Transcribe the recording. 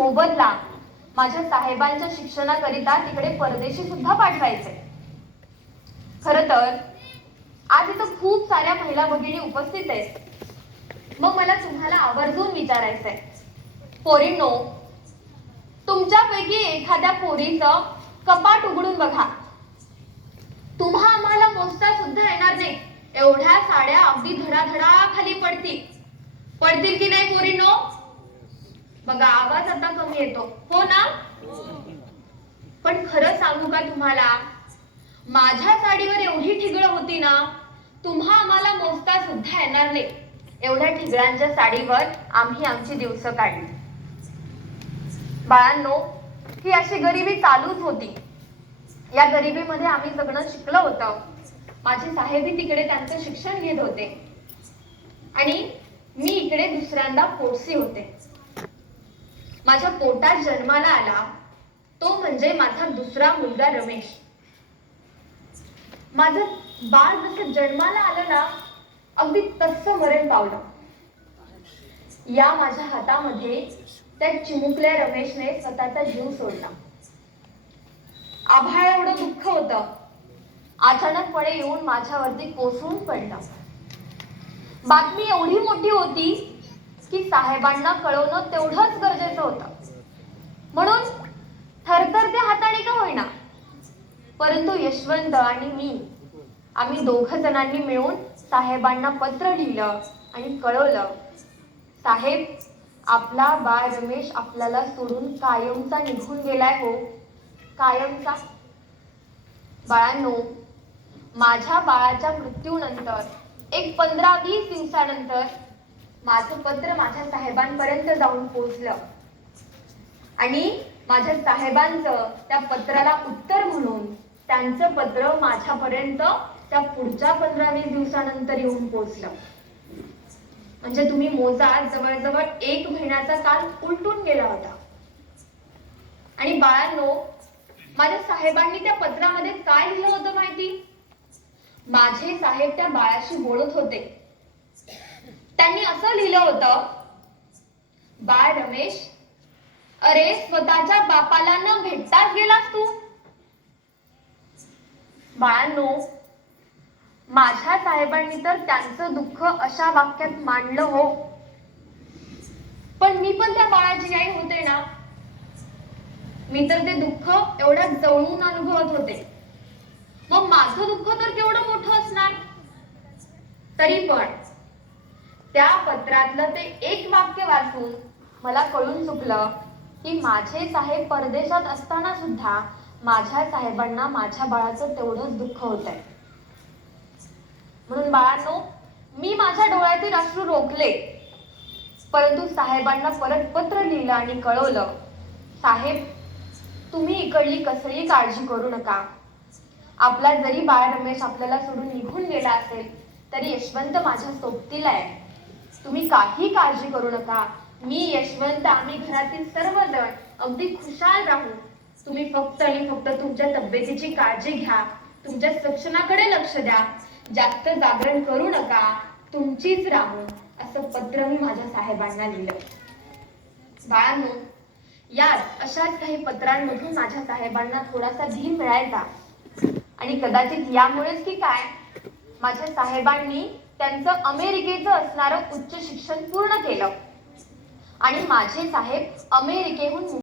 मोबदला माझ्या साहेबांच्या शिक्षणाकरिता तिकडे परदेशी सुद्धा पाठवायचे. खर तर आज इथं खूप साऱ्या महिला भगिनी उपस्थित आहेत. मग मला तुम्हाला आवर्जून विचारायचंय, पोरींनो, तुमच्यापैकी एखाद्या पोरीचं कपाट उघडून बघा. तुम्हा आम्हाला मोजता सुद्धा येणार नाही एवढ्या साड्या अगदी धडाधडा खाली पडतील की नाही पोरींनो? बघा, आवाज आता कमी येतो, हो ना? पण खरं सांगू का तुम्हाला, माझ्या साडीवर एवढी ठिगळं होती ना, तुम्हा आम्हाला मोजता सुद्धा येणार नाही एवढ्या ठिगळांच्या साडीवर आम्ही आमची दिवस काढली. बाळांनो, ही अशी गरिबी चालूच होती. या गरिबीमध्ये आम्ही जगणं शिकलं होतं. माझे साहेबी तिकडे त्यांचं शिक्षण घेत होते आणि मी इकडे दुसऱ्यांदा पोटसी होते. माझ्या पोटात जन्माला आला तो म्हणजे माझा दुसरा मुलगा रमेश. माझं बाळ जसं जन्माला आलं ना, अगदी तसं मरण पावलं. या माझ्या हातामध्ये त्या चिमुकल्या रमेशने स्वतःचा जीव सोडला. आभाळ एवढं दुःख होतं, अचानकपणे येऊन माझ्यावरती कोसळून पडलं. बातमी एवढी मोठी होती की साहेबांना कळवणं तेवढंच गरजेचं होतं. म्हणून थरथरत्या हाताने का होईना, परंतु यशवंत आणि मी, आम्ही दोघ जणांनी मिळून साहेबांना पत्र लिहिलं आणि कळवलं, साहेब, आपला बाळ रमेश आपल्याला सोडून कायमचा निघून गेलाय हो, कायमचा. बाळांनो, माझ्या बाळाच्या मृत्यूनंतर एक 15-20 दिवसानंतर माझं पत्र माझ्या साहेबांपर्यंत जाऊन पोहोचलं आणि माझ्या साहेबांचं त्या पत्राला उत्तर म्हणून त्यांचं पत्र माझ्यापर्यंत त्या पुढच्या 15-20 दिवसानंतर येऊन पोहोचलं. म्हणजे तुम्ही मोजा, जवळजवळ 1 महिन्याचा काल उलटून गेला होता. आणि बाळांनो, माझ्या साहेबांनी त्या पत्रामध्ये काय लिहिलं होतं माहिती? माझे साहेब त्या बाळाशी बोलत होते. त्यांनी असं लिहिलं होतं, बाळ रमेश, अरे स्वतःच्या बापाला न भेटताच गेलास तू. बाळांनो, माझ्या साहेबांनी तर त्यांचं दुःख अशा वाक्यात मांडलं हो. पण मी पण त्या बाळाची आई होते ना, मी तर ते दुःख एवढ्या जवळून अनुभवत होते. मग माझं दुःख तर केवढं मोठं असणार. तरी पण त्या पत्रातलं ते एक वाक्य वाचून मला कळून चुकलं की माझे साहेब परदेशात असताना सुद्धा माझ्या साहेबांना माझ्या बाळाचं तेवढंच दुःख होतंय. म्हणून बाळांनो, मी माझ्या डोळ्यातील अश्रू रोखले, परंतु साहेबांना परत पत्र लिहिलं आणि कळवलं, साहेब, तुम्ही इकडली कसलीही काळजी करू नका. आपला जरी बाळ रमेश आपल्याला सोडून निघून गेला असेल तरी यशवंत माझ्या सोबतीला आहे. तुम्ही काही काळजी करू नका. मी, यशवंत, आम्ही घरातील सर्वजण अगदी खुशाल राहू. तुम्ही फक्त आणि फक्त तुमच्या तब्येतीची काळजी घ्या, तुमच्या शिक्षणाकडे लक्ष द्या, जास्त जागरण करू नका, तुमचीच राहू, असं पत्र मी माझ्या साहेबांना लिहिलं. बाळांनो, याच अशाच काही पत्रांमधून माझ्या साहेबांना थोडासा धीर मिळायचा. आणि कदाचित यामुळेच की काय, माझ्या साहेबांनी त्यांचं अमेरिकेचं असणारं उच्च शिक्षण पूर्ण केलं आणि माझे साहेब अमेरिकेहून